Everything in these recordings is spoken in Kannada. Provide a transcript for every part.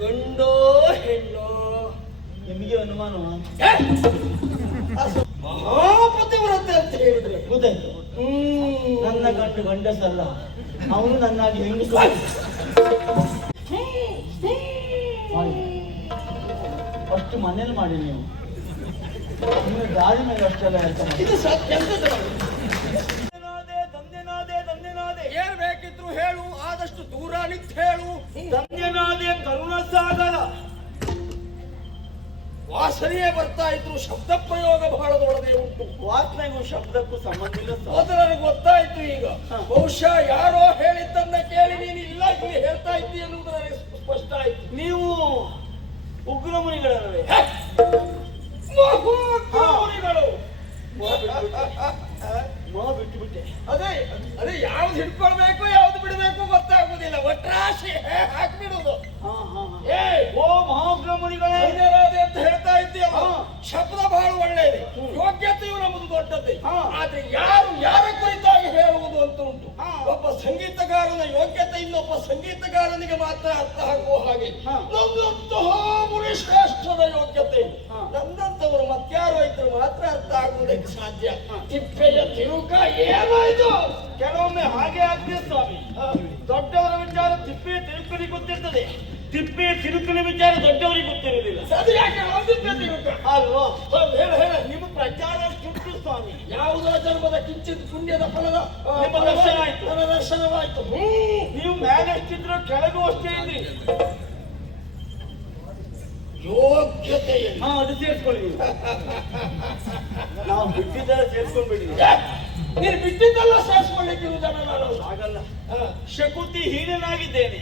ಗಂಡೋ ಹೆಣ್ಣೋ ನಿಮಗೆ ಅನುಮಾನ ಮಹಾಪತಿವ್ರತೆ ಅಂತ ಹೇಳಿದ್ರೆ ಗೊತ್ತಾಯ್ತು. ನನ್ನ ಗಂಡು ಗಂಡಸಲ್ಲ, ಅವನು ನನ್ನಾಗಿ ಹೆಂಗಸ. ಅಷ್ಟು ಮನೇಲಿ ಮಾಡಿ ನೀವು ದಾರಿ ಮೇಲೆ ಅಷ್ಟೆಲ್ಲ ಹೇಳ್ತಾರೆ. ಇದು ಸತ್ಯ. ಏನ್ ಬೇಕಿದ್ರು ಹೇಳು, ಆದಷ್ಟು ದೂರ ನಿಂತು ಹೇಳು. ಧನ್ಯನಾದೆ ಕರುಣ ಸಾಗರ. ವಾಸನೆಯೇ ಬರ್ತಾ ಇದ್ರು, ಶಬ್ದ ಪ್ರಯೋಗ ಬಹಳ ದೊಡ್ಡದೇ ಉಂಟು. ವಾಸನೆಗೂ ಶಬ್ದಕ್ಕೂ ಸಂಬಂಧ ಇಲ್ಲ. ಅದು ನನಗೆ ಗೊತ್ತಾಯ್ತು. ಈಗ ಬಹುಶಃ ಯಾರೋ ಹೇಳಿದ್ದನ್ನ ಕೇಳಿ ನೀನು ಇಲ್ಲ ಇಲ್ಲಿ ಹೇಳ್ತಾ ಇದ್ದಿ ಎನ್ನುವುದು ನನಗೆ ಸ್ಪಷ್ಟ ಆಯ್ತು. ನೀವು ಉಗ್ರ ಮುನಿಗಳಲ್ಲವೇ? ಮುನಿಗಳು ಬಿಟ್ಟು ಬಿಟ್ಟೆ. ಅದೇ ಅದೇ ಯಾವ್ದು ಹಿಡ್ಕೊಳ್ಬೇಕು ಯಾವ್ದು ಬಿಡಬೇಕು ಗೊತ್ತಾಗುದಿಲ್ಲ. ಒಟ್ರಾಶಿ ಹಾಕ್ಬಿಡುದು. ಏ ಓ ಮಹಾಗ್ರ ಮುನಿಗಳೇ ಅಂತ ಹೇಳ್ತಾ ಇದ್ದೀಯಲ್ಲ, ಶಬ್ದ ಬಹಳ ಒಳ್ಳೆಯದು, ಯೋಗ್ಯತೆಯು ನಮ್ಮದು ದೊಡ್ಡತೆ. ಆದ್ರೆ ಯಾರು ಯಾರ ಕುರಿತಾಗಿ ಹೇಳುವುದು ಅಂತ ಉಂಟು. ಒಬ್ಬ ಸಂಗೀತಗಾರನ ಯೋಗ್ಯತೆ ಇನ್ನೊಬ್ಬ ಸಂಗೀತಗಾರನಿಗೆ ಮಾತ್ರ ಅರ್ಥ ಆಗುವ ಹಾಗೆ ನನ್ನಂತಹ ಮುನಿಶ್ರೇಷ್ಠದ ಯೋಗ್ಯತೆ ನನ್ನಂತವರು ಮತ್ಯಾರು ಇದ್ರು ಮಾತ್ರ ಅರ್ಥ ಆಗುವುದಕ್ಕೆ ಸಾಧ್ಯ. ತಿಪ್ಪೆಯ ತಿರುಕ ಏನಾಯ್ತು? ಕೆಲವೊಮ್ಮೆ ಹಾಗೆ ಆಗ್ತದೆ ಸ್ವಾಮಿ. ದೊಡ್ಡವರ ವಿಚಾರ ತಿಪ್ಪೆಯ ತಿರುಕನಿಗೆ ಗೊತ್ತಿರ್ತದೆ, ತಿಪ್ಪೆಯ ತಿರುಕನ ವಿಚಾರ ದೊಡ್ಡವರಿಗೆ ಗೊತ್ತಿರುವುದಿಲ್ಲ. ಸರಿಯಾಗಿ ತಿಪ್ಪೆ ತಿರುಕ ಅಲ್ವಾ? ಹೇಳ ಹೇಳ. ನಿಮ್ಮ ಪ್ರಚಾರ ಚುಟ್ಟು ಸ್ವಾಮಿ. ಯಾವುದೋ ಜನ್ಮದ ಕಿಂಚಿತ್ ಪುಣ್ಯದ ಫಲದ ನಿಮ್ಮ ದರ್ಶನ ಆಯ್ತು. ನನ್ನ ದರ್ಶನವಾಯ್ತು. ನೀವು ಮೇಲೆ ಎಷ್ಟಿದ್ರು ಕೆಳಗೂ ಅಷ್ಟೇ ಇದ್ರಿ. ಯೋಗ್ಯತೆ ಅದು ಸೇರಿಸ್ಕೊಳ್ಳಿ. ನಾವು ಬಿಟ್ಟಿದ್ದಾರೆ ಸೇರಿಸ್ಕೊಂಡ್ಬಿಡಿ. ನೀನು ಬಿಟ್ಟಿದ್ದಲ್ಲ ಸೇರಿಸ್ಕೊಳ್ಳಿಕ್ಕೆ ಜನ ನಾನು ಹಾಗಲ್ಲ. ಶಕುತಿ ಹೀನನಾಗಿದ್ದೇನೆ,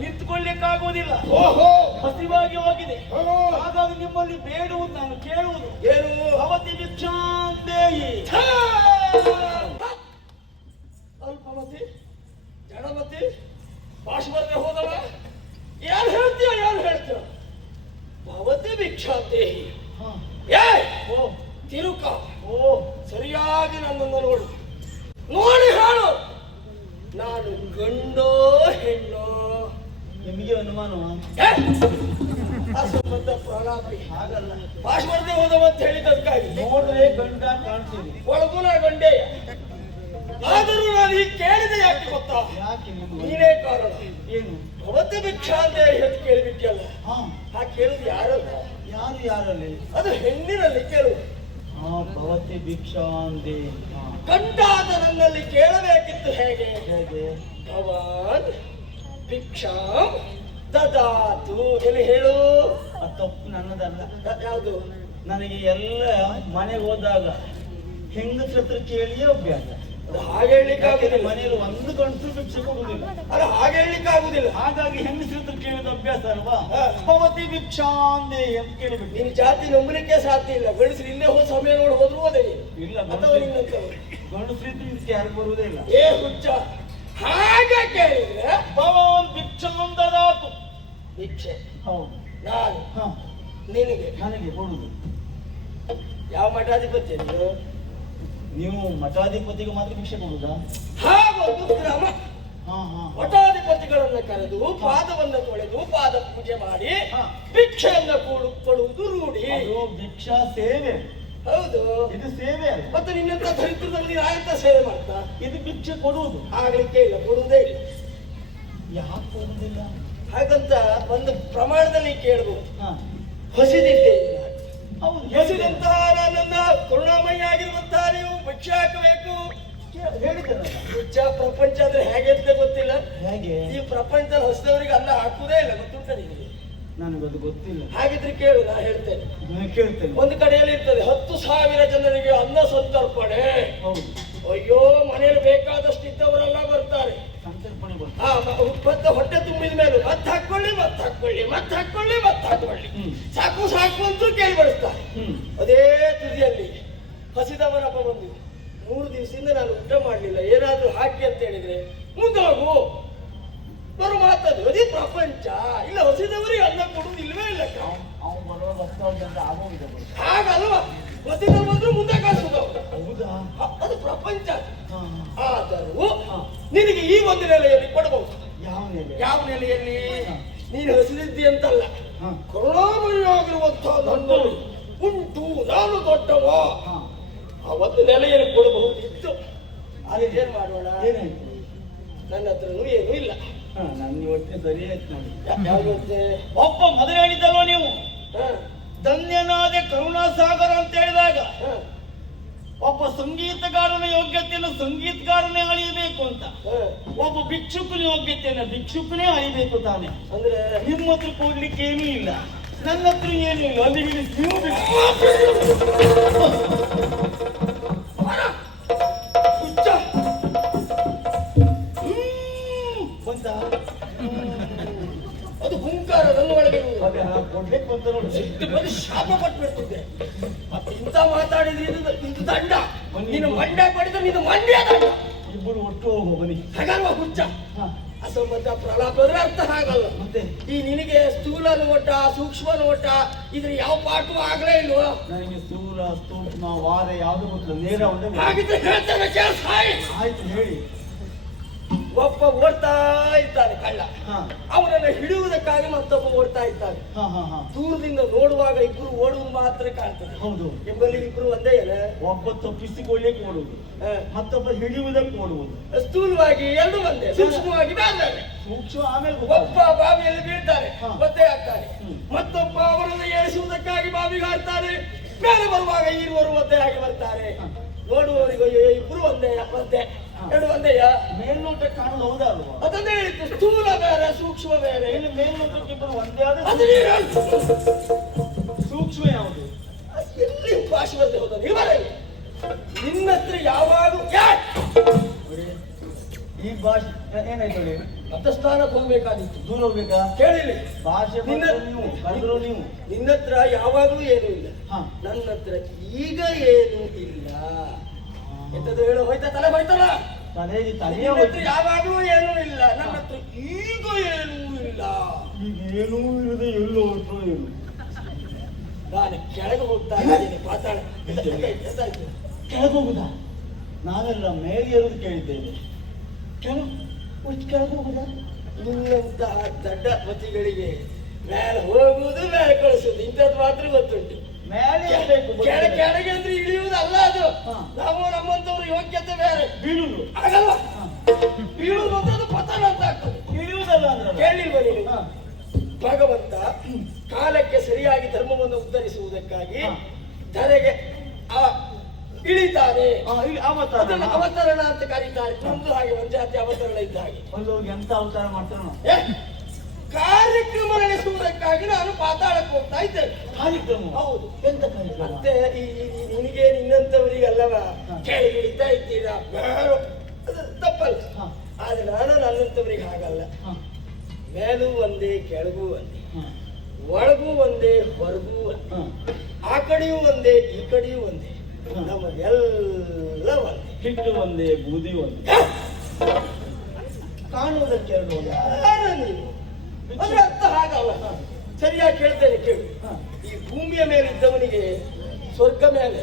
ನಿಂತ್ಕೊಳ್ಳಿಕ್ಕಾಗುವುದಿಲ್ಲ. ಓಹೋ, ಹಸಿವಾಗಿ ಹೋಗಿದೆ. ಹಾಗಾಗಿ ನಿಮ್ಮಲ್ಲಿ ಬೇಡುವುದು, ನಾನು ಕೇಳುವುದು ಏನು? ಭವತಿ ಭಿಕ್ಷಾಂದೇಹಿ. ಅಲ್ಪಮತಿ, ಜಡಮತಿ, ಪಾಶ್ವರ್ಯ ಹೋದವ, ಯಾರು ಹೇಳ್ತೀಯ ಯಾರು ಹೇಳ್ತೀಯ? ಭವತಿ ಭಿಕ್ಷಾಂದೇಹಿ. ಏ ಓ ತಿರುಕ, ಓ ಸರಿಯಾಗಿ ನನ್ನನ್ನು ನೋಡು, ನೋಡಿ ಹೇಳು. ನಾನು ಗಂಡೋ ಹೆಣ್ಣೋ? ನಿಮಗೆ ಅನುಮಾನ? ಅಸಂಬದ್ಧ ಪ್ರಾಣಾಪಿ. ಹಾಗಲ್ಲ. ಪಾಶ್ವರ್ಯ ಹೋದವ ಅಂತ ಹೇಳಿದ್ದಕ್ಕಾಗಿ ನೋಡ್ರೆ ಗಂಡ ಕಾಣ್ತೀವಿ, ಒಳಗುನ ಗಂಡೆಯ. ಆದರೂ ನಾನು ಈಗ ಕೇಳಿದೆ ಯಾಕೆ ಗೊತ್ತಾ? ಯಾಕೆ? ನೀನೇ ಕಾರಣ. ಏನು? ಭವತಿ ಭಿಕ್ಷಾಂದೇ ಅಂತ ಕೇಳಿಬಿಟ್ಟಿಯಲ್ಲ. ಆ ಕೇಳುದು ಯಾರಲ್ಲ? ಯಾರು ಯಾರಲ್ಲಿ? ಅದು ಹೆಣ್ಣಿನಲ್ಲಿ ಕೇಳು. ಭವತಿ ಭಿಕ್ಷಾಂದೇ. ಗಂಡಾದ ನನ್ನಲ್ಲಿ ಕೇಳಬೇಕಿತ್ತು. ಹೇಗೆ ಹೇಗೆ? ಭವಾನ್ ಭಿಕ್ಷಾಂ ದದಾತು. ಎಲ್ಲಿ ಹೇಳು? ಆ ತಪ್ಪು ನನ್ನದಲ್ಲ. ಯಾವುದು? ನನಗೆ ಎಲ್ಲ ಮನೆಗೆ ಹೋದಾಗ ಹೆಂಗಸ್ರ ಹತ್ರ ಕೇಳಿಯೇ ಅಭ್ಯಾಸ. ಹಾಗೆ ಹೇಳಲಿಕ್ಕೆ ಆಗುದಿಲ್ಲ. ಮನೆಯಲ್ಲಿ ಒಂದು ಗಂಟು ಭಿಕ್ಷೆ ಕೊಡುವುದಿಲ್ಲ. ಅಲ್ಲ, ಹಾಗೆ ಹೇಳಲಿಕ್ಕೆ ಆಗುದಿಲ್ಲ. ಹಾಗಾಗಿ ಹೆಂಗಸ್ರ ಹತ್ರ ಕೇಳಿದ ಅಭ್ಯಾಸ ಅಲ್ವಾ? ಭವತಿ ಭಿಕ್ಷಾಂದೇ ಅಂತ ಕೇಳಿಬಿಟ್ಟು. ನಿನ್ ಜಾತಿ ನಂಬಲಿಕ್ಕೆ ಸಾಧ್ಯ ಇಲ್ಲ. ಗಂಡಸರು ಇಲ್ಲೇ ಹೋದ ಸಮಯ ನೋಡಿ ಹೋದ್ರು ಅದೇ ಇಲ್ಲ. ಅಥವಾ ನಿನ್ನಂತವ್ರು ಗಂಡಸ್ರಿದ್ದು ಯಾರು ಬರುವುದೇ ಇಲ್ಲ. ಏ ಹುಚ್ಚ, ಹಾಗೆ ಕೇಳಿದ್ರೆ ಭವಾನ್ ಭಿಕ್ಷಾಂ ದದಾತು. ಭಿಕ್ಷೆ ಹೌದು. ನಾನು ನಿನಗೆ ನನಗೆ ಕೊಡುದು. ಯಾವ ಮಠಾಧಿಪತಿ ನೀನು? ನೀವು ಮಠಾಧಿಪತಿಗೆ ಮಾತ್ರ ಭಿಕ್ಷೆ ಕೊಡುದಾ? ಹಾಗೊಂದು ಕ್ರಮ. ಹಾ ಹಾ. ಮಠಾಧಿಪತಿಗಳನ್ನ ಕರೆದು ಪಾದವನ್ನ ತೊಳೆದು ಪಾದ ಪೂಜೆ ಮಾಡಿ ಭಿಕ್ಷೆಯನ್ನ ಕೊಡುವುದು ರೂಢಿ. ಅದು ಭಿಕ್ಷಾ ಸೇವೆ. ಹೌದು, ಇದು ಸೇವೆ ಅಲ್ಲ. ಮತ್ತೆ ನಿನ್ನಂತ ದರಿದ್ರದಲ್ಲಿ ಆಯಂತ ಸೇವೆ ಮಾಡ್ತಾ ಇದು ಭಿಕ್ಷೆ ಕೊಡುವುದು. ಆಗ್ಲಿಕ್ಕೆ ಇಲ್ಲ, ಕೊಡುವುದೇ ಇಲ್ಲ. ಯಾಕೆ ಕೊಡುವುದಿಲ್ಲ? ಹಾಗಂತ ಒಂದು ಪ್ರಮಾಣದಲ್ಲಿ ಕೇಳಬಹುದು. ಹಸಿದಿದ್ದೆ. ಹೌದು, ಹಸಿದಂತಹ ನನ್ನನ್ನ ಕರುಣಾಮಯ ಆಗಿರುವಂತಹ ನೀವು ಭಿಕ್ಷೆ ಹಾಕಬೇಕು ಹೇಳಿದ್ದಲ್ಲ. ಹುಚ್ಚ, ಪ್ರಪಂಚ ಅಂದ್ರೆ ಹೇಗೆ ಅಂತ ಗೊತ್ತಿಲ್ಲ. ಹೇಗೆ? ಈ ಪ್ರಪಂಚದಲ್ಲಿ ಹಸಿದವರಿಗೆ ಅನ್ನ ಹಾಕುವುದೇ ಇಲ್ಲ, ಗೊತ್ತುಂಟ ನಿಮಗೆ? ನನಗದು ಗೊತ್ತಿಲ್ಲ. ಹಾಗಿದ್ರೆ ಕೇಳು, ನಾ ಹೇಳ್ತೇನೆ. ಕೇಳ್ತೇನೆ. ಒಂದು ಕಡೆಯಲ್ಲಿ ಇರ್ತದೆ 10,000 ಜನರಿಗೆ ಅನ್ನ ಸಂತರ್ಪಣೆ. ಹೌದು. ಅಯ್ಯೋ, ಮನೆಯಲ್ಲಿ ಬೇಕಾದಷ್ಟು ಇದ್ದವರೆಲ್ಲ ಬರ್ತಾರೆ. ಸಂತರ್ಪಣೆ ಮತ್ತೆ ಹೊಟ್ಟೆ ತುಂಬಿದ ಮೇಲೆ ಮತ್ತೆ ಹಾಕೊಳ್ಳಿ ಮತ್ತೆ ಹಾಕೊಳ್ಳಿ ಮತ್ತೆ ಹಾಕೊಳ್ಳಿ ಮತ್ತೆ ಹಾಕೊಳ್ಳಿ, ಸಾಕು ಸಾಕು ಅಂತೂ ಕೇಳಿ ಬಡಿಸ್ತಾರೆ. ಅದೇ ತುದಿಯಲ್ಲಿ ಹಸಿದವನಪ್ಪ ಬಂದಿದೆ. 3 ದಿವಸದಿಂದ ನಾನು ಊಟ ಮಾಡಲಿಲ್ಲ, ಏನಾದ್ರೂ ಹಾಕಿ ಅಂತ ಹೇಳಿದ್ರೆ ಮುಂದೋಗು ಬರು ಮಾತದು. ಅದೇ ಪ್ರಪಂಚ. ಇಲ್ಲ, ಹಸಿದವರಿಗೆ ಅನ್ನ ಕೊಡುವುದಿಲ್ವೇ ಇಲ್ಲ. ಹಾಗಲ್ವಾ? ಹಸಿದವ ಬಂದ್ರು ಮುಂದೆ ಕಳಿಸುದವರು. ಅದು ಪ್ರಪಂಚ. ಆದರೂ ನಿನಗೆ ಈ ಒಂದು ನೆಲೆಯಲ್ಲಿ ಕೊಡಬಹುದು. ಯಾವ ನೆಲೆ? ಯಾವ ನೆಲೆಯಲ್ಲಿ? ನೀನು ಹಸಿದಿದ್ದಿ ಅಂತಲ್ಲ, ಕರುಣಾಮಯಿಯಾಗಿರುವಂತಹ ನನ್ನ ಉಂಟು, ನಾನು ದೊಡ್ಡವ. ಆ ಒಂದು ನೆಲೆಯನ್ನು ಕೊಡಬಹುದಿತ್ತು. ಅದಕ್ಕೆ ಏನ್ ಮಾಡೋಣ? ಏನಾಯ್ತು? ನನ್ನ ಹತ್ರನೂ ಏನೂ ಇಲ್ಲ. ನನ್ನ ಯೋಚನೆ ಸರಿ ಆಯ್ತು ನೋಡಿ. ಯಾವ ಯೋಚನೆ? ಒಬ್ಬ ಮೊದಲು ಹೇಳಿದ್ದಲ್ವ ನೀವು, ಧನ್ಯನಾದ ಕರುಣಾಸಾಗರ ಅಂತ ಹೇಳಿದಾಗ ಒಬ್ಬ ಸಂಗೀತಗಾರನ ಯೋಗ್ಯತೆಯನ್ನು ಸಂಗೀತಗಾರನೇ ಅಳಿಯಬೇಕು ಅಂತ, ಒಬ್ಬ ಭಿಕ್ಷುಕನ ಯೋಗ್ಯತೆಯನ್ನು ಭಿಕ್ಷುಕನೇ ಅಳಿಬೇಕು ತಾನೆ. ಅಂದ್ರೆ ನಿಮ್ಮ ಹತ್ರ ಕೊಡ್ಲಿಕ್ಕೆ ಏನೂ ಇಲ್ಲ, ನನ್ನ ಹತ್ರ ಏನೂ ಇಲ್ಲ. ಅಲ್ಲಿ ನೀವು ಅದು ಹುಂಕಾರ ನನ್ನ ಒಳಗೆ ಕೊಡ್ಲಿಕ್ಕೆ ಬಂದ ನೋಡಿ, ಶಾಪ ಕೊಟ್ಬಿಡ್ತಿದ್ದೆ. ಮತ್ತೆ ಇಂಥ ಮಾತಾಡಿದ್ರೆ ಇದು ದಂಡ. ನೀನು ಮಂಡ್ಯ ಪಡೆದ್ರೆ ನೀನು ಮಂಡ್ಯ ದಂಡ. ಇಬ್ಬರು ಒಟ್ಟು ಹೋಗೋ ಬನ್ನಿ. ಹಾಗಲ್ವ ಹುಚ್ಚ? ಅಸಂಬದ್ಧ ಪ್ರಲಾಪ ಅಂದ್ರೆ ಅರ್ಥ ಆಗಲ್ಲ. ಮತ್ತೆ ಈ ನಿನಗೆ ಸ್ಥೂಲ ನೋಟ ಸೂಕ್ಷ್ಮ ನೋಟ ಇದ್ರ ಯಾವ ಪಾಠವೂ ಆಗ್ಲೇ ಇಲ್ವಾ? ನನಗೆ ಸ್ಥೂಲ ಸೂಕ್ಷ್ಮ ವಾರ ಯಾವ್ದು ಗೊತ್ತಿಲ್ಲ, ನೇರ ಒಂದೇ. ಹಾಗಿದ್ರೆ ಹೇಳ್ತೇನೆ ಕೇಳು, ಸಾಯಿ. ಆಯ್ತು ಹೇಳಿ. ಒಬ್ಬ ಓಡ್ತಾ ಇದ್ದಾನೆ ಕಳ್ಳ, ಅವನನ್ನ ಹಿಡಿಯುವುದಕ್ಕಾಗಿ ಮತ್ತೊಬ್ಬ ಓಡ್ತಾ ಇದ್ದಾನೆ. ದೂರದಿಂದ ನೋಡುವಾಗ ಇಬ್ರು ಓಡುವುದು ಮಾತ್ರ ಕಾಣ್ತದೆ. ಹೌದು, ಎಂಬಲ್ಲಿ ಇಬ್ರು ಒಂದೇ ಏನ? ಒಬ್ಬ ತಪ್ಪಿಸಿಕೊಳ್ಳಿಕ್ಕೆ ಓಡುವುದು, ಮತ್ತೊಬ್ಬ ಹಿಡಿಯುವುದಕ್ಕೆ ಓಡುವುದು. ಸ್ಥೂಲವಾಗಿ ಎರಡು ಒಂದೇ, ಸೂಕ್ಷ್ಮವಾಗಿ ಬೇರೆ. ಸೂಕ್ಷ್ಮ ಆಮೇಲೆ ಒಬ್ಬ ಬಾವಿಯಲ್ಲಿ ಬೀಳ್ತಾರೆ, ಒದ್ದೆ ಆಗ್ತಾರೆ. ಮತ್ತೊಬ್ಬ ಅವರನ್ನು ಏಳಿಸುವುದಕ್ಕಾಗಿ ಬಾವಿಗೆ ಹಾಡ್ತಾರೆ. ಮೇಲೆ ಬರುವಾಗ ಇರುವರು ಒದ್ದೆ ಆಗಿ ಬರ್ತಾರೆ. ನೋಡುವವರಿಗೂ ಇಬ್ರು ಒಂದೇ ಒದ್ದೆ, ಎರಡು ಒಂದೆಯ. ಮೇಲ್ನೋಟ ಕಾಣಲು ಹೌದಲ್ವಾ? ಅದನ್ನೇ ಹೇಳಿದ್ದು, ಸ್ಥೂಲ ಬೇರೆ ಸೂಕ್ಷ್ಮ ಬೇರೆ. ಇಲ್ಲಿ ಮೇಲ್ನೋಟಕ್ಕೆ ಇಬ್ಬರು ಒಂದೇ ಆದ್ರೆ ಸೂಕ್ಷ್ಮ ಯಾವುದು? ಎಲ್ಲಿ ಭಾಷೆ ಬಂದೆ ಹೋದ ನೀವು ಬರಲಿ. ನಿನ್ನ ಹತ್ರ ಯಾವಾಗ ಈ ಭಾಷೆ ಏನಾಯ್ತು ಹೇಳಿ? ಮತಸ್ಥಾನಕ್ಕೆ ಹೋಗ್ಬೇಕಾದಿತ್ತು, ದೂರ ಹೋಗ್ಬೇಕಾ? ಕೇಳಿಲ್ಲ ಭಾಷೆ ನೀವು ಬಂದ್ರು ನೀವು. ನಿನ್ನ ಹತ್ರ ಯಾವಾಗ್ಲೂ ಏನೂ ಇಲ್ಲ, ನನ್ನ ಹತ್ರ ಈಗ ಏನೂ ಇಲ್ಲ. ಎಂತದ್ದು ಹೇಳು? ಹೋಯ್ತಾ ತಲೆ ಹೋಯ್ತಲ್ಲ? ತಲೆಗೆ ತಲೆಯ ಯಾವಾಗ್ಲೂ ಏನೂ ಇಲ್ಲ, ನನ್ನ ಹತ್ರ ಈಗ ಏನೂ ಇಲ್ಲ. ಈಗ ಏನೂ ಇರದೆ ಎಲ್ಲೋ ಹೊರಟು ಏನು? ನಾನು ಕೆಳಗೆ ಹೋಗ್ತಾ ಇದ್ದೀನಿ, ಪಾತಾಳ. ಕೆಳಗೆ ಹೋಗುದಾ? ನಾವೆಲ್ಲ ಮೇಲೆ ಇರೋದು ಕೇಳಿದ್ದೇವೆ. ಕೆಳಗೆ ಹೋಗುದಾ? ನಿನ್ನಂತಹ ದಡ್ಡ ಮತಿಗಳಿಗೆ ಮೇಲೆ ಹೋಗುವುದು ಮೇಲೆ ಕಳಿಸುವುದು ಇಂಥದ್ದು ಮಾತ್ರ ಗೊತ್ತುಂಟು. ಕೆಳಗೆ ಅಂದ್ರೆ ಇಳಿಯುವುದಲ್ಲ ಅದು. ನಾವು ನಮ್ಮಂತವ್ರ ಯೋಗ್ಯತೆ ಬೇರೆ. ಬೀಳುವುದು ಆಗಲ್ಲ. ಬೀಳುವುದು ಅಂದ್ರೆ ಅದು ಪತನ ಅಂತ ಆಗ್ತದೆ. ಇಳಿಯುವುದಲ್ಲ ಅಂದ್ರೆ ಕೇಳಿಲ್ವ ನೀನು? ಭಗವಂತ ಕಾಲಕ್ಕೆ ಸರಿಯಾಗಿ ಧರ್ಮವನ್ನು ಉದ್ಧರಿಸುವುದಕ್ಕಾಗಿ ಧರೆಗೆ ಇಳಿತಾನೆ. ಅದನ್ನು ಅವತರಣ ಅಂತ ಕರೀತಾರೆ. ನಮ್ದು ಹಾಗೆ ಒಂದು ಜಾತಿ ಅವತರಣ ಇದ್ದ ಹಾಗೆ. ಒಂದು ಎಂತ ಅವತಾರ ಮಾಡ್ತಾರ? ಕಾರ್ಯಕ್ರಮ ನಡೆಸುವುದಕ್ಕಾಗಿ ನಾನು ಪಾತಾಳಕ್ಕೆ ಹೋಗ್ತಾ ಇದ್ದೇನೆ. ಕಾರ್ಯಕ್ರಮ? ಹೌದು. ಎಂತ ಕಾರ್ಯಕ್ರಮ? ಮತ್ತೆ ನಿನಗೆ ನಿನ್ನಂತವರಿಗಲ್ಲವ ಕೆಳಗೆ ಇಳಿತಾ ಇದ್ದೀರಾ, ತಪ್ಪಲ್ಲ. ಆದ್ರೆ ನಾನು ನನ್ನಂತವರಿಗೆ ಹಾಗಲ್ಲ. ಮೇಲೂ ಒಂದೇ ಕೆಳಗೂ ಒಂದೇ, ಒಳಗೂ ಒಂದೇ ಹೊರಗೂ ಒಂದೇ, ಆ ಕಡೆಯೂ ಒಂದೇ ಈ ಕಡೆಯೂ ಒಂದೇ, ನಮಗೆಲ್ಲ ಒಂದೇ. ಹಿಟ್ಟು ಒಂದೇ ಬೂದಿ ಒಂದೇ, ಕಾಣುವುದಕ್ಕೆ ಎರಡು ಒಂದೇ. ಅಂದ್ರೆ ಅರ್ಥ ಹಾಗಲ್ಲ. ಸರಿಯಾಗಿ ಕೇಳ್ತೇನೆ ಕೇಳು. ಈ ಭೂಮಿಯ ಮೇಲಿದ್ದವನಿಗೆ ಸ್ವರ್ಗ ಮೇಲೆ,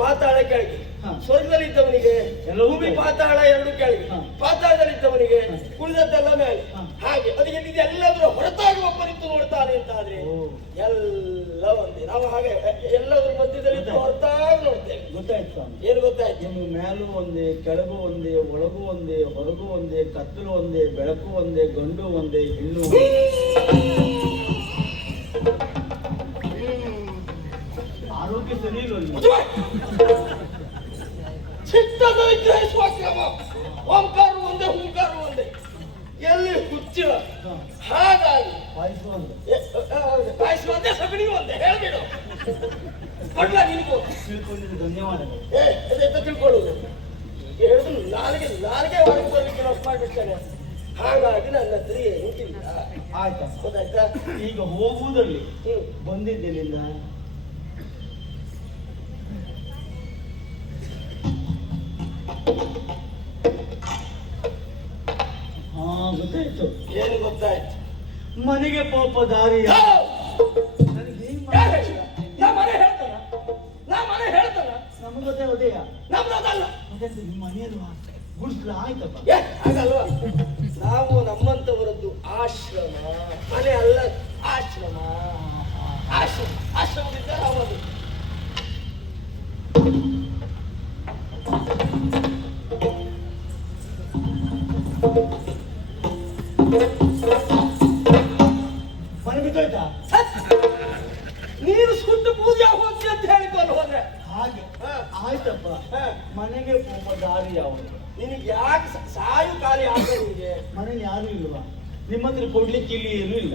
ಪಾತಾಳ ಕೆಳಗೆ. ಸ್ವರ್ಗದಲ್ಲಿದ್ದವನಿಗೆ ಭೂಮಿ ಪಾತಾಳ ಎರಡು ಕೆಳಗೆ, ಪಾತಾಳದಲ್ಲಿದ್ದವನಿಗೆ ಉಳಿದದ್ದೆಲ್ಲ ಮೇಲೆ. ಹಾಗೆ ಅದು ಎಲ್ಲಿದೆ ಎಲ್ಲದರ ಹೊರತಾಗಿ ಒಬ್ಬ ನಿಂತು ನೋಡ್ತಾನೆ ಅಂತ ಆದ್ರೆ ಎಲ್ಲ ಒಂದೇ. ನಾವು ಹಾಗೆ ಎಲ್ಲದರ ಮಧ್ಯದಲ್ಲಿ ಹೊರತಾಗಿ ನೋಡ್ತೇವೆ. ಗೊತ್ತಾಯ್ತು? ಏನು ಗೊತ್ತಾಯ್ತು? ನಿಮ್ಮ ಮೇಲೂ ಒಂದೇ, ಕೆಳಗೂ ಒಂದೇ, ಒಳಗೂ ಒಂದೇ, ಹೊರಗೂ ಒಂದೇ, ಕತ್ತಲು ಒಂದೇ, ಬೆಳಕು ಒಂದೇ, ಗಂಡು ಒಂದೇ, ಹೆಣ್ಣು ಆರೋಗ್ಯ ಸರಿ ಇಲ್ಲ. ಚಿತ್ತದ ವಿಗ್ರಹಿಸುವ ಕ್ರಮ. ಓಂಕಾರ ಒಂದೇ, ಹೂಂಕಾರ ಒಂದೇ, ಎಲ್ಲಿ ಹುಚ್ಚಿಲ್ಲ. ಹಾಗಾಗಿ ಕಾಯಿಸುವ ಒಂದೇ, ಸಗಣಿ ಒಂದೇ. ಹೇಳ್ಬಿಡು, ಕೊಡ್ಲ ನಿನಗೂ. ತಿಳ್ಕೊಂಡಿದ್ದು ಧನ್ಯವಾದಗಳು. ತಿಳ್ಕೊಳ್ಳುವುದು ಹೇಳಿದ್ರು ನಾಲ್ಗೆ ಹೊರಗೆ ಬರಲಿಕ್ಕೆ ನಾವು ಮಾಡಿರ್ತೇನೆ. ಹಾಗಾಗಿ ನನ್ನ ಹತ್ರ ಏನೂ ಇಲ್ಲ. ಆಯ್ತಾ? ಗೊತ್ತಾಯ್ತಾ? ಈಗ ಹೋಗುವುದಲ್ಲಿ ಬಂದಿದ್ದೇನಿಲ್ಲ. ಗೊತ್ತಾಯ್ತು. ಏನು ಗೊತ್ತಾಯ್ತು? ಮನೆಗೆ ಪಾಪ ದಾರಿ ನಮ್ಗೆ ಗೊತ್ತೇ ಉದಯ ನಮ್ದಲ್ಲ. ಮನೆಯಲ್ವಾ ಗುಡಿಸ್ಲ ಆಯ್ತಪ್ಪ. ಹಾಗಲ್ವಾ? ನಾವು ನಮ್ಮಂತವರದ್ದು ಆಶ್ರಮ ಮನೆ ಅಲ್ಲ. ಮನೆ ಬಿದ್ದೋಯ್ತಾ? ನೀನು ಸುಟ್ಟು ಪೂಜೆ ಹೋಗ್ತಿ ಅಂತ ಹೇಳಿಕೊಂಡು ಹೋದ್ರೆ ಹಾಗೆ ಹಾ. ಆಯ್ತಪ್ಪ. ಹಾ. ಮನೆಗೆ ಹೋಗುವ ದಾರಿ ಯಾವುದು? ನಿನಗೆ ಯಾಕೆ ಸಾಯು ಖಾಲಿ ಆಗ್ತದೆ ನಿನಗೆ? ಮನೇಲಿ ಯಾರು ಇಲ್ವಾ? ನಿಮ್ಮ ಹತ್ರ ಕೊಡ್ಲಿಕ್ಕೆ ಇಲ್ಲಿ ಏನೂ ಇಲ್ಲ.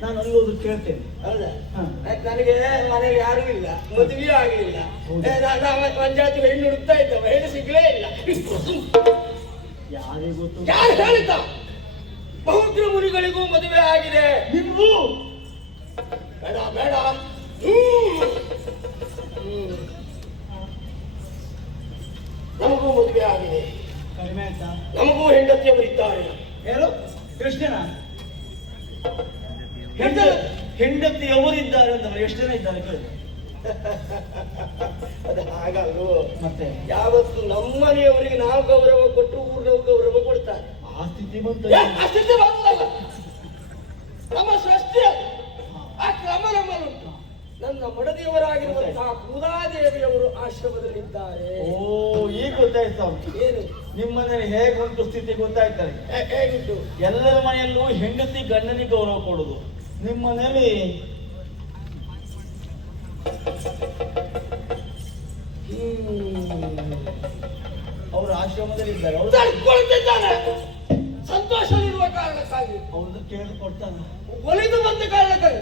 ನಾನು ಅಲ್ಲಿ ಹೋದ್ರು ಕೇಳ್ತೇನೆ. ಹೌದಾ? ಹಾ. ನನಗೆ ಮನೇಲಿ ಯಾರು ಇಲ್ಲ, ಮದುವೆ ಆಗಲಿಲ್ಲ. ಪಂಚಾಯತ್ ಹೆಣ್ಣು ಹುಡುಕ್ತಾ ಇದ್ದವ, ಹೆಣ್ಣು ಸಿಗ್ಲೇ ಇಲ್ಲ. ಯಾರಿಗೆ ಗೊತ್ತು? ಯಾರು ಹೇಳಿದ್ದ? ಬಹುಗ್ರ ಮುನಿಗಳಿಗೂ ಮದುವೆ ಆಗಿದೆ. ನಿಮ್ಗೂ? ಬೇಡ ಬೇಡ. ನಮಗೂ ಮದುವೆ ಆಗಿದೆ, ಕಡಿಮೆ ಆಯ್ತಾ? ನಮಗೂ ಹೆಂಡತಿಯವರಿದ್ದಾರೆ. ಹೇಳು ಕೃಷ್ಣನ ಹೆಂಡತಿ ಅವರಿದ್ದಾರೆ ಅಂತಂದ್ರೆ ಎಷ್ಟು ಜನ ಇದ್ದಾರೆ ಕೇಳಿ. ಅದು ಹಾಗಲ್ವೋ? ಮತ್ತೆ ಯಾವತ್ತು ನಮ್ಮನೆಯವರಿಗೆ ನಾವು ಗೌರವ ಕೊಟ್ಟು ಊರಿನವರು ಗೌರವ ಕೊಡ್ತಾರೆ. ಆ ಸ್ಥಿತಿ ಬಂತು. ಆ ಸ್ಥಿತಿ ಬಂತಲ್ಲ, ನಮ್ಮ ಸೃಷ್ಟಿ ಅದು. ಆ ಕ್ರಮ ನಮ್ಮಲ್ಲುಂಟು. ನನ್ನ ಮಡದಿಯವರಾಗಿರುವಂತಹ ಕೂದಾದೇವಿಯವರು ಆಶ್ರಮದಲ್ಲಿದ್ದಾರೆ. ಓ, ಈಗ ಗೊತ್ತಾಯ್ತು ಅವ್ರು. ಏನು? ನಿಮ್ಮ ಮನೇಲಿ ಹೇಗೆ ಉಂಟು ಸ್ಥಿತಿ ಗೊತ್ತಾಯ್ತಾರೆ. ಹೇಗುಂಟು? ಎಲ್ಲರ ಮನೆಯಲ್ಲೂ ಹೆಂಡತಿ ಗಂಡನಿಗೆ ಗೌರವ ಕೊಡುದು. ನಿಮ್ಮ ಮನೆಯಲ್ಲಿ ಅವರು ಆಶ್ರಮದಲ್ಲಿ ಇದ್ದಾರೆ. ಅವ್ರು ತಡ್ಕೊಳ್ತಿದ್ದಾನೆ ಸಂತೋಷವಿರುವ ಕಾರಣಕ್ಕಾಗಿ. ಅವ್ರದ್ದು ಕೇಳಿ ಕೊಡ್ತಾನೆ. ಒಲಿದು ಬಂದ ಕಾರಣಕ್ಕಾಗಿ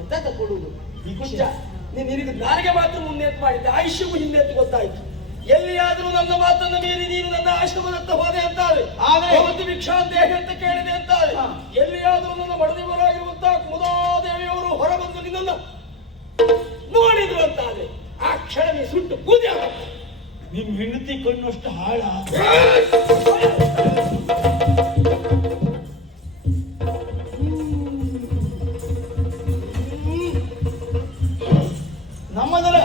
ಎಂತ ಕೊಡುವುದು ಈ ಕುಚ್ಚ. ನಿನಗೆ ನಾರಿಗೆ ಮಾತ್ರ ಮುನ್ನೆತ್ತು ಮಾಡಿದ್ದೆ, ಆಯುಷ್ಯಗೂ ಹಿಂದೆತ್ತು ಗೊತ್ತಾಯ್ತು. ಎಲ್ಲಿಯಾದರೂ ನನ್ನ ಮಾತನ್ನು ಮೀರಿ ನೀನು ನನ್ನ ಆಶ್ರಮದತ್ತ ಹೋದೆ ಅಂತಾರೆ, ಭವತಿ ಭಿಕ್ಷಾ ದೇಹ ಅಂತ ಕೇಳಿದೆ ಅಂತಾರೆ. ಎಲ್ಲಿಯಾದರೂ ನನ್ನ ಮಡದಿವರಾಗಿರುವಂತಹ ಕುಮುದಾದೇವಿಯವರು ಹೊರಬಂದು ನಿನ್ನನ್ನು ನೋಡಿದ್ರು ಅಂತಾರೆ, ಆ ಕ್ಷಣ ನೀ ಸುಟ್ಟು ಪೂಜೆ. ನಿಮ್ ಹೆಂಡತಿ ಕಣ್ಣಷ್ಟು ಹಾಳ. ನಮ್ಮದೆಲ್ಲ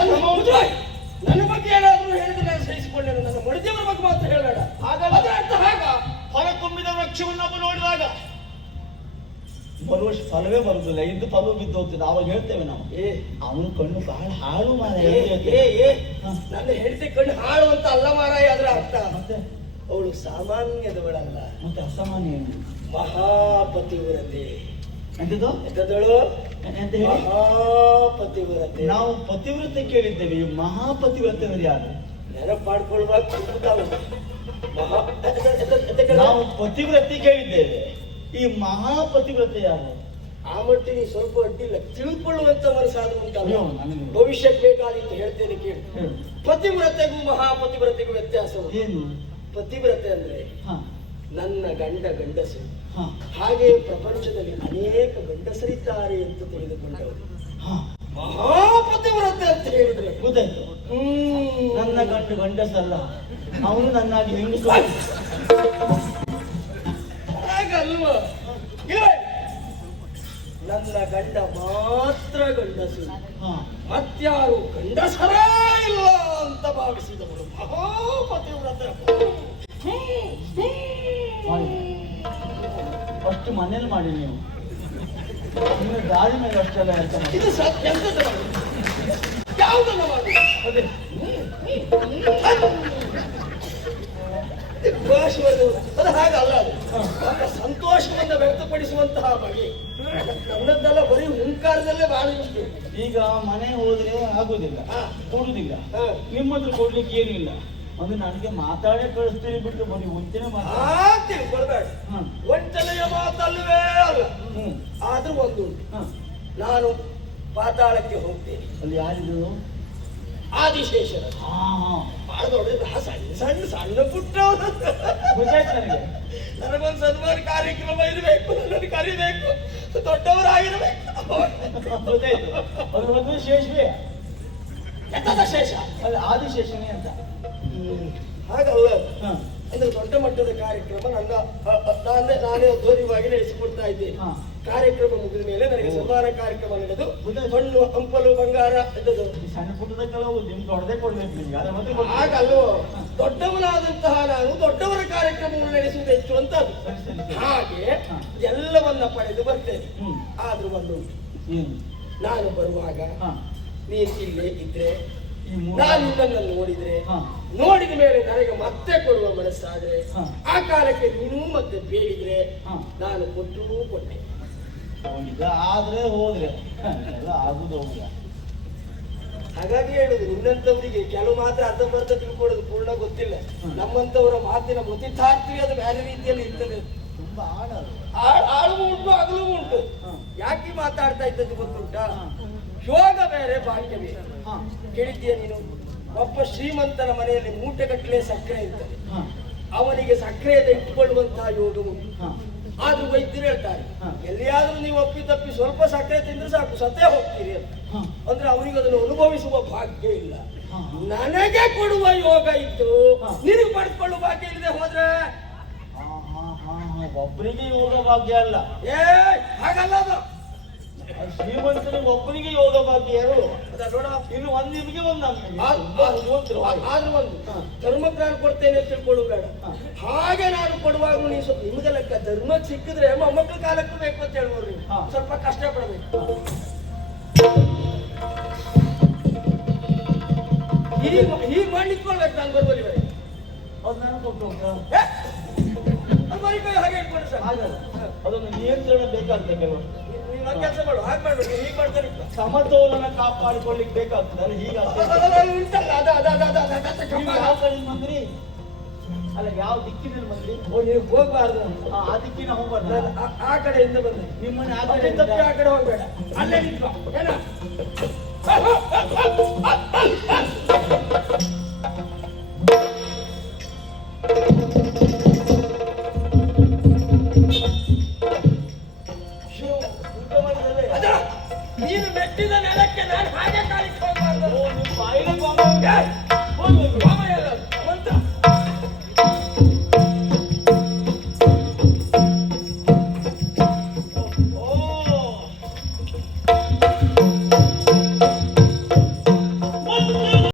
ನನ್ನ ಬಗ್ಗೆ ಏನಾದರೂ ಹೇಳಿದ್ರೆ ನಾನು ಸಹಿಸಿಕೊಂಡೇನು, ನನ್ನ ಮಡದಿಯವರ ಬಗ್ಗೆ ಮಾತ್ರ ಹೇಳಬೇಡ. ಹಾಗಲ್ಲ. ಅದರ ಅರ್ಥ ಹಾಗ ಹೊರಕೊಂಬಿದ ವೃಕ್ಷವನ್ನೊಬ್ಬ ನೋಡಿದಾಗ ಬರುವಷ್ಟು ಫಲವೇ ಬರುದಿಲ್ಲ, ಇದ್ದು ಫಲವು ಬಿದ್ದು ಹೋಗ್ತದೆ. ಅವಾಗ ಹೇಳ್ತೇವೆ ನಾವು, ಅವನು ಕಣ್ಣು ಬಹಳ ಹಾಳು ಮಾರ. ನನ್ನ ಹೆಂಡತಿ ಕಣ್ಣು ಹಾಳು ಅಂತ ಅಲ್ಲ ಮಾರಾಯ. ಅದರ ಅರ್ಥ ಮತ್ತೆ ಅವಳು ಸಾಮಾನ್ಯದವಳಲ್ಲ, ಮತ್ತೆ ಅಸಾಮಾನ್ಯ ಏನು? ಮಹಾಪತಿವ್ರತೆ. ಎಂತದು? ಎಂತದಳು? ಎಂತ ಹೇಳಿ? ಮಹಾಪತಿವ್ರತೆ. ನಾವು ಪತಿವ್ರತೆ ಕೇಳಿದ್ದೇವೆ, ಈ ಮಹಾಪತಿವ್ರತೆ ಅಂದ್ರೆ ಯಾರು? ನೆನಪು ಮಾಡ್ಕೊಳ್ಬೇಕು. ನಾವು ಪತಿವ್ರತೆ ಕೇಳಿದ್ದೇವೆ, ಈ ಮಹಾಪತಿವ್ರತೆ ಯಾರು? ಆ ಮಟ್ಟಿಗೆ ಸ್ವಲ್ಪ ಅಡ್ಡಿಲ್ಲ, ತಿಳ್ಕೊಳ್ಳುವಂತ ಮನಸ್ಸಾದ ಉಂಟಲ್ಲ. ಅಯ್ಯೋ, ನನಗೆ ಭವಿಷ್ಯಕ್ಕೆ ಬೇಕಾದಿತ್ತು ಹೇಳ್ತೇನೆ ಕೇಳಿ. ಹೇಳು. ಪತಿವ್ರತೆಗೂ ಮಹಾಪತಿವ್ರತೆಗೂ ವ್ಯತ್ಯಾಸವು ಏನು? ಪತಿವ್ರತೆ ಅಂದ್ರೆ ಹ ನನ್ನ ಗಂಡ ಗಂಡಸರು, ಹ ಹಾಗೆ ಪ್ರಪಂಚದಲ್ಲಿ ಅನೇಕ ಗಂಡಸರಿದ್ದಾರೆ ಅಂತ ತಿಳಿದುಕೊಂಡವರು. ಹ ಮಹಾಪತಿವ್ರತೆ ಅಂತ ಹೇಳಿದ್ರೆ ಗೊತ್ತಾಯ್ತು. ನನ್ನ ಗಂಡು ಗಂಡಸಲ್ಲ, ಅವನು ನನ್ನಾಗಿ ಹೆಂಗಸು. ಹಾಗಲ್ವಾ? ಇಲ್ವೇ? ನನ್ನ ಗಂಡ ಮಾತ್ರ ಗಂಡಸು, ಮತ್ಯಾರು ಗಂಡಸರೇ ಇಲ್ಲ ಅಂತ ಭಾವಿಸಿದವರು ಮಹಾಪತಿವ್ರತೆ. ಅಷ್ಟು ಮನೇಲಿ ಮಾಡಿ ನೀವು, ನಿಮ್ಮ ದಾರಿ ಮೇಲೆ ಅಷ್ಟೆಲ್ಲ ಅಂತ ಮಾಡಿ. ಇದು ಎಂತದ್ದು ಮಾಡಿ? ಯಾವುದನ್ನು ಮಾಡಿ? ಅದೇ ಅದು ಹಾಗಲ್ಲ. ಅದು ನಮ್ಮ ಸಂತೋಷವನ್ನು ವ್ಯಕ್ತಪಡಿಸುವಂತಹ ಬಗೆ. ನನ್ನದ್ದೆಲ್ಲ ಬರೀ ಹುಂಕಾರದಲ್ಲೇ ಬಹಳ ಉಂಟು. ಈಗ ಮನೆ ಹೋದ್ರೆ ಆಗುದಿಲ್ಲ, ಕೊಡುದಿಲ್ಲ. ಹಾ. ನಿಮ್ಮ ಹತ್ರ ಕೊಡ್ಲಿಕ್ಕೆ ಏನಿಲ್ಲ. ಒಂದು ನನಗೆ ಮಾತಾಡೇ ಕಳಿಸ್ತೀರಿ ಬಿಟ್ಟು ಬರೀ ಒಂದಿನ ತಿಳ್ಕೊಳ್ಬೇಡ. ವಂಚನೆಯ ಮಾತಲ್ವೇ ಅಲ್ಲ. ಆದ್ರೂ ಒಂದು ನಾನು ಪಾತಾಳಕ್ಕೆ ಹೋಗ್ತೇನೆ. ಅಲ್ಲಿ ಯಾರಿದ್ರು? ಆದಿಶೇಷರ. ಬಹಳ ದೊಡ್ಡ ಸಣ್ಣ ಸಣ್ಣ ಸಣ್ಣ ಪುಟ್ಟ ಗೊತ್ತಾಯ್ತು ನನಗೆ. ನನಗೊಂದು ಸನ್ಮಾನ ಕಾರ್ಯಕ್ರಮ ಇರಬೇಕು, ನನ್ನನ್ನು ಕರಿಬೇಕು, ದೊಡ್ಡವರಾಗಿರ್ಬೇಕು. ಗೊತ್ತಾಯ್ತು. ಅದ್ರ ಒಂದು ಶೇಷವೇ ಎಂತದ ಶೇಷ? ಅಲ್ಲಿ ಆದಿಶೇಷನೇ ಅಂತ. ಹಾಗಲ್ಲ, ಅಂದ್ರೆ ದೊಡ್ಡ ಮಟ್ಟದ ಕಾರ್ಯಕ್ರಮ ನಾನೇ ಅಧ್ವರ್ಯವಾಗಿ ನಡೆಸಿಕೊಡ್ತಾ ಇದ್ದೇನೆ. ಕಾರ್ಯಕ್ರಮ ಮುಗಿದ ಮೇಲೆ ನನಗೆ ಸನ್ಮಾನ ಕಾರ್ಯಕ್ರಮ ನಡೆದು ಹಣ್ಣು ಹಂಪಲು ಬಂಗಾರ ಇದ್ದದ್ದು. ಸಣ್ಣ ಪುಟ್ಟದ ಕೆಲವು ನಿಮ್ಗೆ ದೊಡ್ಡದೇ ಕೊಡ್ಬೇಕು ನಿಮ್ಗೆ. ಅದ್ರ ಮತ್ತೆ ಹಾಗಲ್ವೋ? ದೊಡ್ಡವನಾದಂತಹ ನಾನು ದೊಡ್ಡವರ ಕಾರ್ಯಕ್ರಮವನ್ನು ನಡೆಸುವುದು ಹೆಚ್ಚು ಅಂತ. ಹಾಗೆ ಎಲ್ಲವನ್ನ ಪಡೆದು ಬರ್ತೇನೆ. ಆದ್ರೂ ಒಂದು, ಏನು? ನಾನು ಬರುವಾಗ ನೀನು ಇಲ್ಲೇ ಇದ್ರೆ ನಾನು ನಿನ್ನನ್ನು ನೋಡಿದ್ರೆ ಹಾ. ನೋಡಿದ ಮೇಲೆ ನನಗೆ ಮತ್ತೆ ಕೊಡುವ ಮನಸ್ಸಾದ್ರೆ ಹಾ. ಆ ಕಾಲಕ್ಕೆ ನೀನು ಮತ್ತೆ ಬೇಡಿದ್ರೆ ಹಾ. ನಾನು ಕೊಟ್ಟೂ ಕೊಟ್ಟೆ. ಈಗ ಆದ್ರೆ ಹೋದ್ರೆ ಎಲ್ಲ ಆಗುದು ಹೋಗುದ. ಹಾಗಾಗಿ ಹೇಳುದು ನಿನ್ನಂತವರಿಗೆ ಕೆಲವು ಮಾತ್ರ ಅರ್ಧಂಬರ್ಧ ತಿಳ್ಕೊಳ್ಳೋದು ಪೂರ್ಣ ಗೊತ್ತಿಲ್ಲ. ನಮ್ಮಂತವರ ಮಾತಿನ ಮುತಿತಾರ್ಥಿ ಅದು ಬೇರೆ ರೀತಿಯಲ್ಲಿ ಇರ್ತದೆ. ತುಂಬಾ ಆಡಲ್ಲ. ಆಳುವು ಉಂಟು ಅಗಲೂ ಉಂಟು. ಹಾ. ಯಾಕೆ ಮಾತಾಡ್ತಾ ಇದ್ದದ್ದು ಗೊತ್ತುಂಟಾ? ಯೋಗ ಬೇರೆ ಭಾಗ್ಯ ಬೇರೆ. ಹಾ. ಕೇಳಿದ್ದೀಯ ನೀನು? ಒಬ್ಬ ಶ್ರೀಮಂತನ ಮನೆಯಲ್ಲಿ ಮೂಟೆಗಟ್ಟಲೆ ಸಕ್ಕರೆ ಇರ್ತದೆ. ಹಾ. ಅವನಿಗೆ ಸಕ್ಕರೆಯನ್ನು ಇಟ್ಟುಕೊಳ್ಳುವಂತಹ ಯೋಗ ಉಂಟು. ಹಾ. ಆದ್ರೂ ವೈದ್ಯರು ಹೇಳ್ತಾರೆ ಹಾ. ಎಲ್ಲಿಯಾದ್ರೂ ನೀವು ಒಪ್ಪಿ ಸ್ವಲ್ಪ ಸಕ್ಕರೆ ತಿಂದ್ರೆ ಸಾಕು ಸತ್ತೇ ಹೋಗ್ತೀರಿ ಅಂತ. ಹಾ. ಅಂದ್ರೆ ಅವನಿಗೆ ಅದನ್ನು ಅನುಭವಿಸುವ ಭಾಗ್ಯ ಇಲ್ಲ. ಹಾ. ನನಗೆ ಕೊಡುವ ಯೋಗ ಇದ್ದು ಹಾ. ನಿನಗೆ ಪಡ್ಕೊಳ್ಳುವ ಭಾಗ್ಯ ಇಲ್ಲದೆ ಹೋದ್ರೆ ಒಬ್ಬರಿಗೆ ಯೋಗ ಭಾಗ್ಯ ಅಲ್ಲ. ಹಾಗಲ್ಲ ಅದು. ಶ್ರೀಮಂತನಿಗೆ ಒಬ್ಬನಿಗೆ ಯೋಗ ಭಾಗ್ಯ ಎರಡು. ಅದ ನೋಡ, ಇನ್ನು ಒಂದ್ ನಿಮಗೆ ಒಂದ್ ನಮ್ಗೆ. ಆದ್ರೂ ಒಂದು ಧರ್ಮಜ್ಞಾನ ಕೊಡ್ತೇನೆ ಅಂತ ತಿಳ್ಕೊಳ್ಳು ಬೇಡ. ಹಾ. ಹಾಗೆ ನಾನು ಕೊಡುವಾಗ ನೀವು ಸ್ವಲ್ಪ ನಿಮಗೆ ಲೆಕ್ಕ ಧರ್ಮಕ್ಕೆ ಸಿಕ್ಕಿದ್ರೆ ಮೊಮ್ಮಕ್ಕಳ ಕಾಲಕ್ಕೂ ಬೇಕು ಅಂತ ಹೇಳ್ಬೋದು. ನೀವು ಹಾ. ಸ್ವಲ್ಪ ಕಷ್ಟ ಪಡಬೇಕು. ಹೀಗೆ ಮಾಡಿಟ್ಕೊಳ್ಬೇಕು. ನಾನು ಬರ್ಬೋದು ಬರೀ ಅದು ನಾನು ಕೊಟ್ಟು ಹೋಗ್ತಾ ಹಾಗೆ ಇಟ್ಕೊಂಡು ಸರ್ ಆಗಲ್ಲ. ಅದೊಂದು ನಿಯಂತ್ರಣ ಬೇಕಾಗ್ತದೆ ಕೆಲವು. ನೀವು ಕೆಲಸ ಮಾಡು, ಹಾಗೆ ಮಾಡ್ಬೇಕು. ಹೀಗೆ ಮಾಡ್ತಾರೆ ಸಮತೋಲನ ಕಾಪಾಡಿಕೊಳ್ಳಿಕ್ ಬೇಕಾಗ್ತದೆ. ಅದು ಹೀಗೆ ಉಂಟಲ್ಲ ಯಾವ ಕಡೆ ಬಂದ್ರಿ? ಅಲ್ಲ, ಯಾವ ದಿಕ್ಕಿನಲ್ಲಿ ಬಂದ್ರಿ? ನೀವು ಹೋಗ್ಬಾರ್ದು. ಆ ದಿಕ್ಕಿನ ಹೋಗ್ಬಾರ್ದು. ಆ ಕಡೆಯಿಂದ ಬಂದೆ. ನಿಮ್ಮನ್ನ ಆ ಅದೇ ಕಡೆ ತಪ್ಪಿ ಆ ಕಡೆ ಹೋಗ್ಬೇಡ. ಅಲ್ಲೇ ನಿಂತ್ಕೊ. ಏನ ನೀನು ಮೆಟ್ಟಿದ ನೆಲಕ್ಕೆ ನಾನು ಹಾಗೆ ಕಾಲಿಕ್ಕೆ ಹೋಗ್ಬಾರ್ದು. ನಿಮ್ಮ ಬಾಯಿಲೆ ಹೋಗ್ಬೇಕು. ಎಲ್ಲ ಮಂತ್ರ